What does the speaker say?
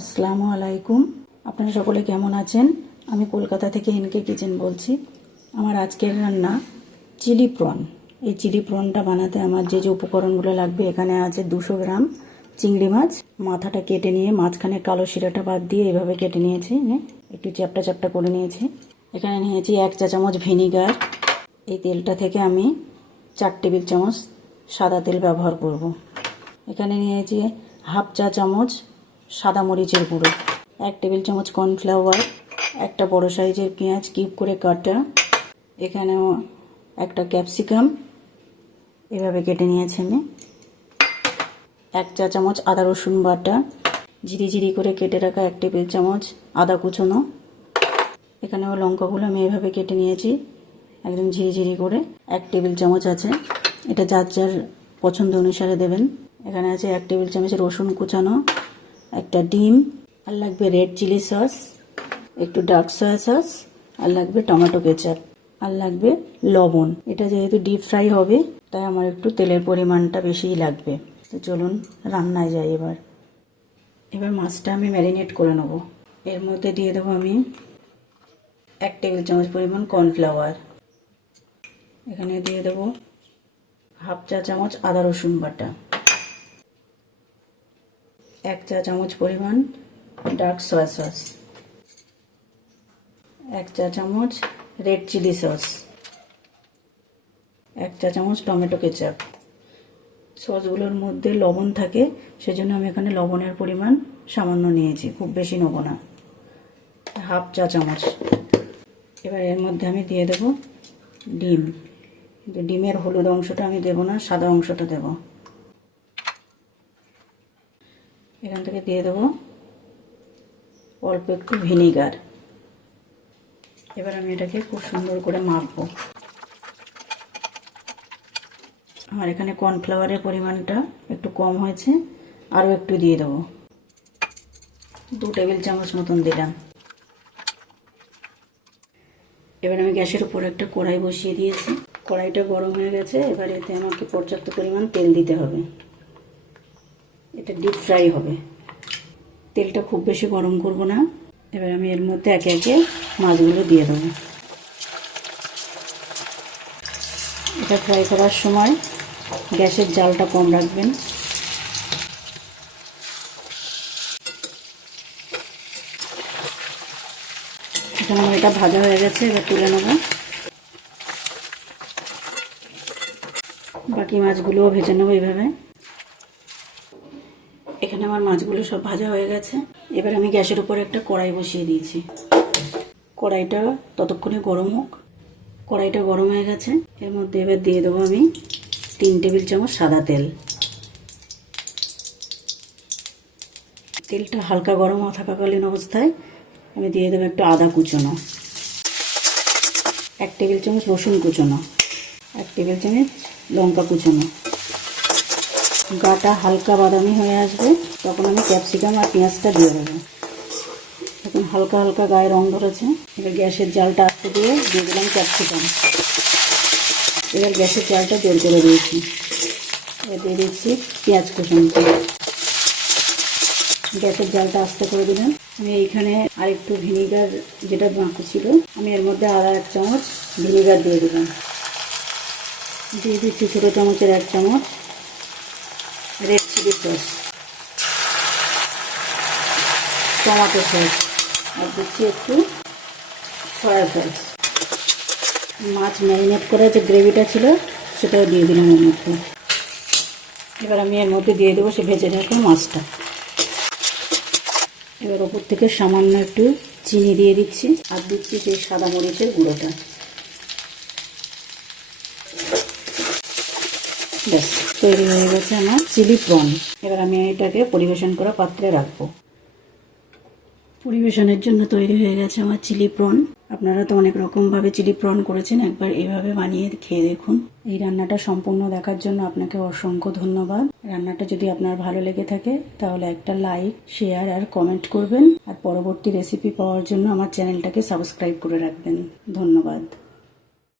আসসালামু আলাইকুম। আপনারা সকলে কেমন আছেন? আমি কলকাতা থেকে এনকে কিচেন বলছি। আমার আজকের রান্না চিলি প্রন। এই চিলি প্রনটা বানাতে আমার যে যে উপকরণগুলো লাগবে, এখানে আছে 200 গ্রাম চিংড়ি মাছ। মাথাটা কেটে নিয়ে মাঝখানে কালো শিরাটা বাদ দিয়ে এভাবে কেটে নিয়েছি, একটু চ্যাপটা চ্যাপটা করে নিয়েছি। এখানে নিয়েছি 1 চা চামচ ভিনিগার। এই তেলটা থেকে আমি 4 টেবিল চামচ সাদা তেল ব্যবহার করব। এখানে নিয়েছি হাফ চা চামচ সাদা মরিচের গুঁড়ো, 1 টেবিল চামচ কর্নফ্লাওয়ার, একটা বড় সাইজের পেঁয়াজ কিউব করে কাটা, এখানেও একটা ক্যাপসিকাম এভাবে কেটে নিয়েছি আমি, 1 চা চামচ আদা রসুন বাটা, ঝিরি করে কেটে রাখা 1 টেবিল চামচ আদা কুচোনো, এখানেও লঙ্কাগুলো আমি এভাবে কেটে নিয়েছি একদম ঝিরি করে, 1 টেবিল চামচ আছে, এটা যার যার পছন্দ অনুসারে দেবেন। এখানে আছে 1 টেবিল চামচ রসুন কুচানো, একটা ডিম, আর লাগবে রেড চিলি সস, একটু ডার্ক সয়া সস, আর লাগবে টমেটো কেচাপ, আর লাগবে লবণ। এটা যেহেতু ডিপ ফ্রাই হবে তাই আমার একটু তেলের পরিমাণটা বেশিই লাগবে। তো চলুন রান্নায় যাই। এবার মাছটা আমি ম্যারিনেট করে নেব। এর মধ্যে দিয়ে দেবো আমি 1 টেবিল চামচ পরিমাণ কর্নফ্লাওয়ার, এখানে দিয়ে দেবো হাফ চা চামচ আদা রসুন বাটা, 1 চা চামচ পরিমাণ ডার্ক সয়া সস, 1 চা চামচ রেড চিলি সস, 1 চা চামচ টমেটো কেচাপ। সসগুলোর মধ্যে লবণ থাকে, সেজন্য আমি এখানে লবণের পরিমাণ সামান্য নিয়েছি, খুব বেশি নেব না, হাফ চা চামচ। এবার এর মধ্যে আমি দিয়ে দেব ডিম। ডিমের হলুদ অংশটা আমি দেব না, সাদা অংশটা দেব। এখান থেকে দিয়ে দেবো অল্প একটু ভিনিগার। এবার আমি এটাকে খুব সুন্দর করে মাখবো। আমার এখানে কর্নফ্লাওয়ারের পরিমাণটা একটু কম হয়েছে, আরও একটু দিয়ে দেবো, 2 টেবিল চামচ মতন দিলাম। এবার আমি গ্যাসের উপর একটা কড়াই বসিয়ে দিয়েছি, কড়াইটা গরম হয়ে গেছে। এবার এতে আমাকে পর্যাপ্ত পরিমাণ তেল দিতে হবে, এটা ডিপ ফ্রাই হবে। তেলটা খুব বেশি গরম করব না। এবার আমি এর মধ্যে একে একে মাছগুলো দিয়ে দেবো। এটা ফ্রাই করার সময় গ্যাসের জালটা কম রাখবেন। এখন আমার এটা ভাজা হয়ে গেছে, এবার তুলে নেব। বাকি মাছগুলোও ভেজে নেবো এইভাবে। এখানে আমার মাছগুলো সব ভাজা হয়ে গেছে। এবার আমি গ্যাসের উপর একটা কড়াই বসিয়ে দিয়েছি, কড়াইটা ততক্ষণে গরম হোক। কড়াইটা গরম হয়ে গেছে, এর মধ্যে এবার দিয়ে দেবো আমি 3 টেবিল চামচ সাদা তেল। তেলটা হালকা গরম থাকাকালীন অবস্থায় আমি দিয়ে দেবো একটু আদা কুচোনো, 1 টেবিল চামচ রসুন কুচোনো, 1 টেবিল চামচ লঙ্কা কুচোনো। গাটা হালকা বাদামি হয়ে আসবে তখন আমি ক্যাপসিকাম আর পেঁয়াজটা দিয়ে দেবো। এখন হালকা হালকা গায়ে রং ধরেছে। এবার গ্যাসের জালটা আস্তে দিয়ে দিলাম ক্যাপসিকাম। এবার গ্যাসের জালটা জোর করে দিয়েছি। এবার দিয়ে দিচ্ছি পেঁয়াজ কুচনো। গ্যাসের জালটা আস্তে করে দিলাম। আমি এইখানে আরেকটু ভিনিগার যেটা বাঁকো ছিল, আমি এর মধ্যে আদা 1 চামচ ভিনিগার দিয়ে দিলাম। দিয়ে দিচ্ছি ছোটো চামচের 1 চামচ red chilli sauce, tomato sauce, আর দিচ্ছি একটু সয়া সস। মাছ ম্যারিনেট করে যে গ্রেভিটা ছিল সেটাও দিয়ে দিলাম এর মধ্যে। এবার আমি এর মধ্যে দিয়ে দেবো সে ভেজে রাখা মাছটা। এবার ওপর থেকে সামান্য একটু চিনি দিয়ে দিচ্ছি, আর দিচ্ছি সেই সাদা মরিচের গুঁড়োটা। ব্যাস তৈরি হয়ে গেছে আমার চিলি প্রন। এবার আমি এটাকে পরিবেশন করা পাত্রে রাখবো। পরিবেশনের জন্য তৈরি হয়ে গেছে আমার চিলি প্রন। আপনারা তো অনেক রকমভাবে চিলি প্রন করেছেন, একবার এইভাবে বানিয়ে খেয়ে দেখুন। এই রান্নাটা সম্পূর্ণ দেখার জন্য আপনাকে অসংখ্য ধন্যবাদ। রান্নাটা যদি আপনার ভালো লেগে থাকে তাহলে একটা লাইক, শেয়ার আর কমেন্ট করবেন। আর পরবর্তী রেসিপি পাওয়ার জন্য আমার চ্যানেলটাকে সাবস্ক্রাইব করে রাখবেন। ধন্যবাদ।